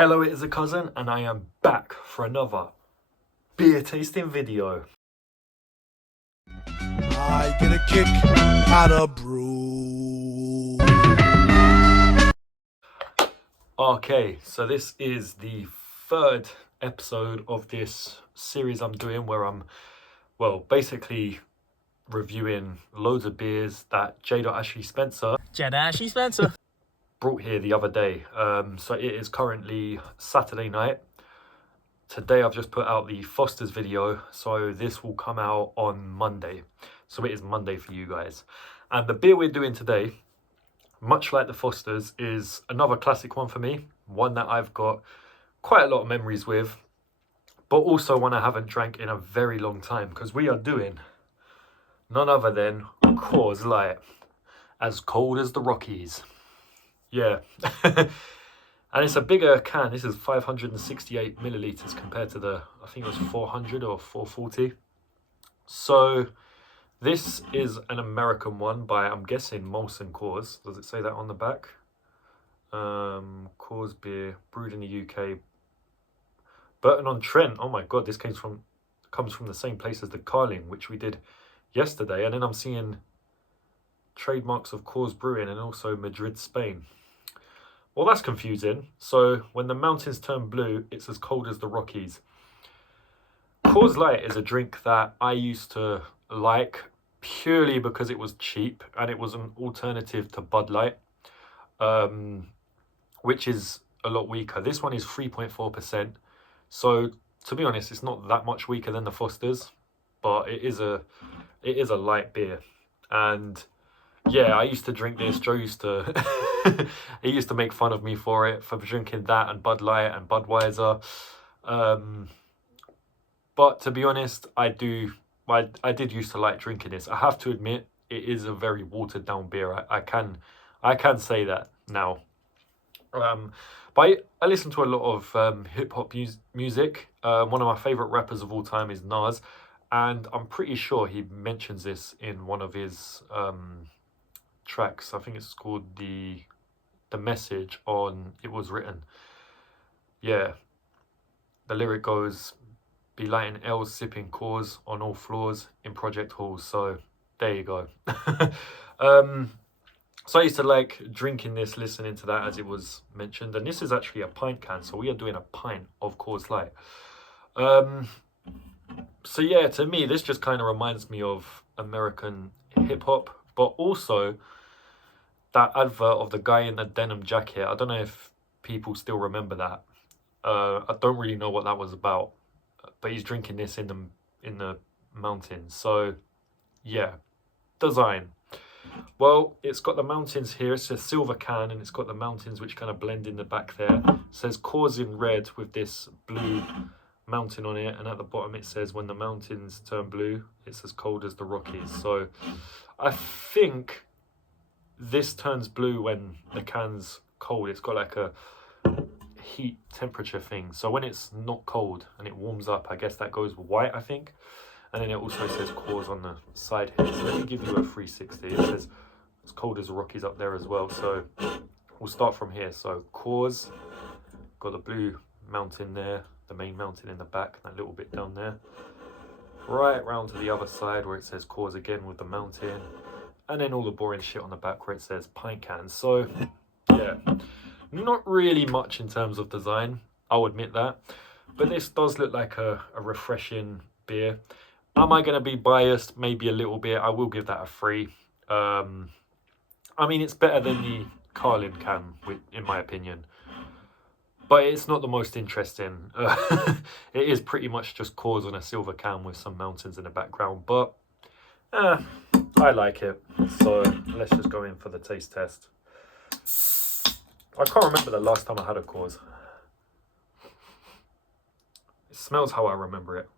Hello, it is a cousin, and I am back for another beer tasting video. I get a kick out of brew. Okay, so this is the third episode of this series I'm doing where I'm, basically reviewing loads of beers that J.Ashley Spencer brought here the other day. So it is currently Saturday night. Today I've just put out the Foster's video, so this will come out on Monday. So it is Monday for you guys. And the beer we're doing today, much like the Foster's, is another classic one for me. One that I've got quite a lot of memories with, but also one I haven't drank in a very long time, because we are doing none other than Coors Light, as cold as the Rockies. Yeah. And it's a bigger can. This is 568 milliliters compared to the, I think it was 400 or 440. So this is an American one by, I'm guessing, Molson Coors. Does it say that on the back? Coors beer, brewed in the UK. Burton-on-Trent. Oh my God, this comes from the same place as the Carling, which we did yesterday. And then I'm seeing trademarks of Coors Brewing and also Madrid, Spain. Well, that's confusing. So when the mountains turn blue, it's as cold as the Rockies. Coors Light is a drink that I used to like purely because it was cheap and it was an alternative to Bud Light, which is a lot weaker. This one is 3.4%. So to be honest, it's not that much weaker than the Foster's, but it is a light beer. And yeah, I used to drink this. Joe used to he used to make fun of me for drinking that and Bud Light and Budweiser. But to be honest, I did used to like drinking this. I have to admit, it is a very watered down beer. I can say that now. But I listen to a lot of hip hop music. One of my favorite rappers of all time is Nas, and I'm pretty sure he mentions this in one of his tracks. I think it's called the Message on It Was Written. Yeah, the lyric goes, "Be lighting L's, sipping Coors on all floors in project halls." So there you go. So I used to like drinking this, listening to that as it was mentioned. And this is actually a pint can, so we are doing a pint of Coors Light. So yeah, to me, this just kind of reminds me of American hip hop, but also that advert of the guy in the denim jacket. I don't know if people still remember that. I don't really know what that was about, but he's drinking this in the mountains. So yeah, design. Well, it's got the mountains here. It's a silver can, and it's got the mountains which kind of blend in the back there. It says Coors in red with this blue mountain on it, and at the bottom it says, "When the mountains turn blue, it's as cold as the Rockies." So I think this turns blue when the can's cold. It's got like a heat temperature thing. So when it's not cold and it warms up, I guess that goes white, I think. And then it also says Coors on the side here. So let me give you a 360. It says as cold as the Rockies up there as well. So we'll start from here. So Coors, got the blue mountain there, the main mountain in the back, that little bit down there. Right round to the other side where it says Coors again with the mountain. And then all the boring shit on the back where it says pint cans. So yeah, not really much in terms of design, I'll admit that. But this does look like a refreshing beer. Am I going to be biased? Maybe a little bit. I will give that a 3. I mean, it's better than the Carlin can, in my opinion. But it's not the most interesting. It is pretty much just Coors on a silver can with some mountains in the background. But I like it. So let's just go in for the taste test. I can't remember the last time I had a Coors. It smells how I remember it.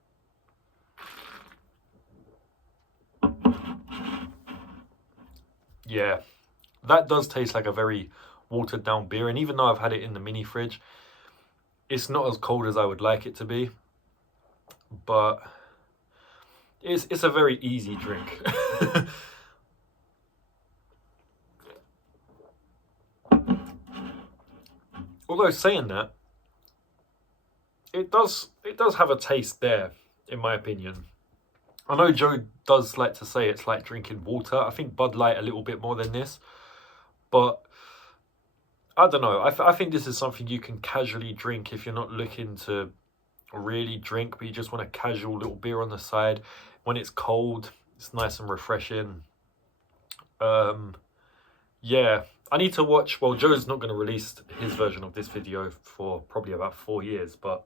Yeah, that does taste like a very watered down beer. And even though I've had it in the mini fridge, it's not as cold as I would like it to be. But it's a very easy drink. Although saying that, it does have a taste there, in my opinion. I know Joe does like to say it's like drinking water. I think Bud Light a little bit more than this, but I don't know. I think this is something you can casually drink if you're not looking to really drink, but you just want a casual little beer on the side. When it's cold, it's nice and refreshing. Yeah, I need to watch. Well, Joe's not going to release his version of this video for probably about 4 years, but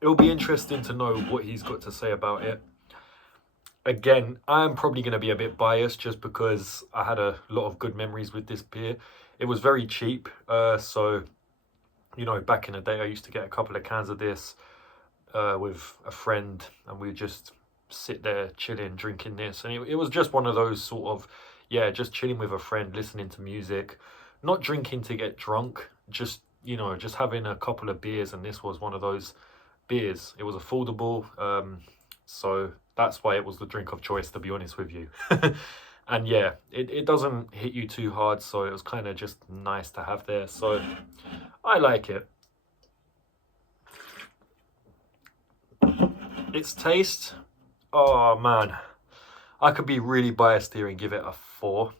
it'll be interesting to know what he's got to say about it. Again, I'm probably going to be a bit biased just because I had a lot of good memories with this beer. It was very cheap, so you know, back in the day, I used to get a couple of cans of this with a friend, and we'd just sit there chilling, drinking this, and it was just one of those sort of, yeah, just chilling with a friend, listening to music, not drinking to get drunk, just, you know, just having a couple of beers, and this was one of those beers. It was affordable, so that's why it was the drink of choice, to be honest with you. And yeah, it doesn't hit you too hard, so it was kind of just nice to have there, so I like it. Its taste, oh man, I could be really biased here and give it a 4.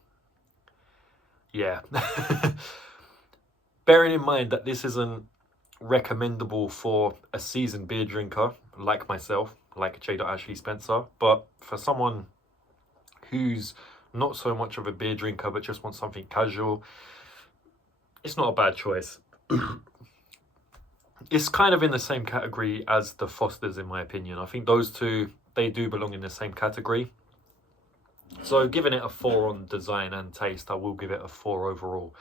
Yeah. Bearing in mind that this isn't recommendable for a seasoned beer drinker like myself, like J. Ashley Spencer, but for someone who's not so much of a beer drinker but just wants something casual, it's not a bad choice. It's kind of in the same category as the Fosters, in my opinion. I think those two, they do belong in the same category. So giving it a 4 on design and taste, I will give it a 4 overall.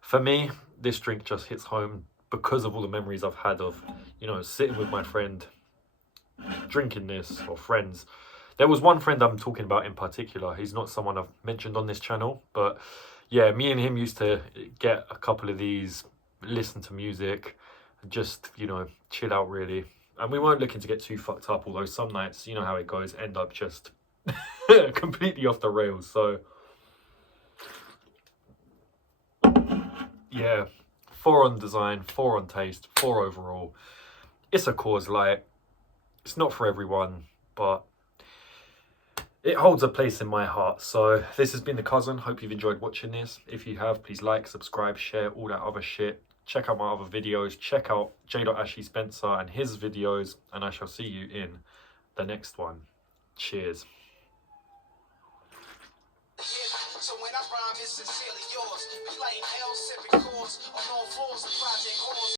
For me, this drink just hits home because of all the memories I've had of, you know, sitting with my friend, drinking this, or friends. There was one friend I'm talking about in particular. He's not someone I've mentioned on this channel, but yeah, me and him used to get a couple of these, listen to music, just, you know, chill out really. And we weren't looking to get too fucked up, although some nights, you know how it goes, end up just completely off the rails. So yeah, 4 on design, 4 on taste, 4 overall. It's a Coors Light. It's not for everyone, but it holds a place in my heart. So this has been The Cousin. Hope you've enjoyed watching this. If you have, please like, subscribe, share, all that other shit. Check out my other videos. Check out J. Ashley Spencer and his videos. And I shall see you in the next one. Cheers. So when I rhyme, it's sincerely yours. We laying L, sipping Coors on all floors.